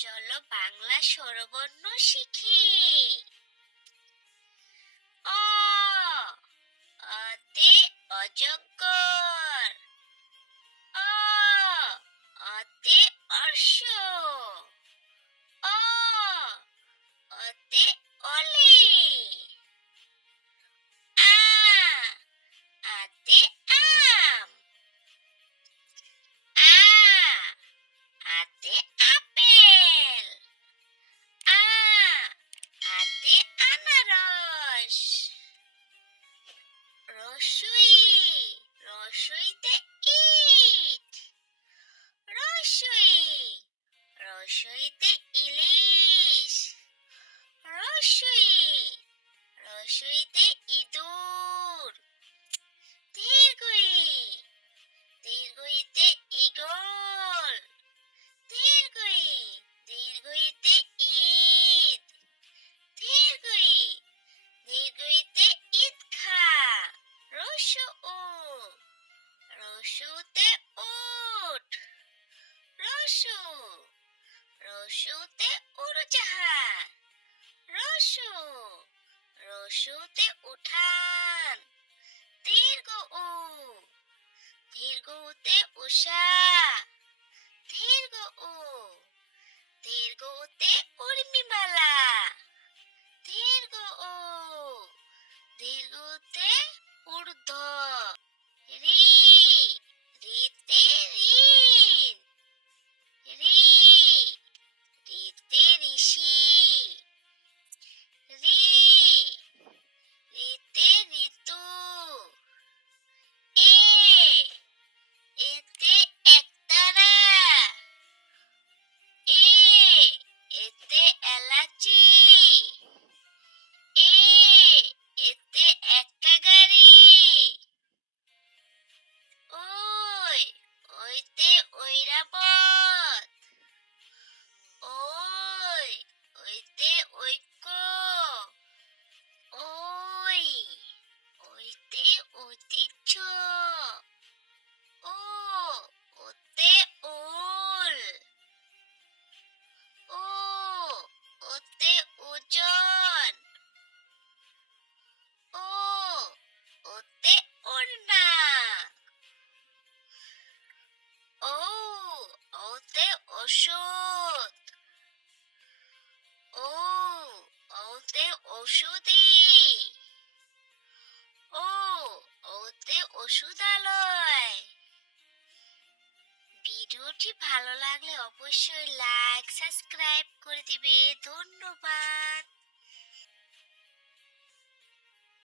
চলো বাংলা স্বরবর্ণ শিখি। অ, অতে অজগর। অ, অতে অর্শ। অ, অতে অলি। আ, আতে রসুতে উঠ রসু রসুতে উড়োজাহাজ। রসু রসুতে উঠান। দীর্ঘ উ দীর্ঘ উতে উষা। ও ওতে ওষুধালয়। ভিডিওটি ভালো লাগলে অবশ্যই লাইক সাবস্ক্রাইব করে দিবে। ধন্যবাদ।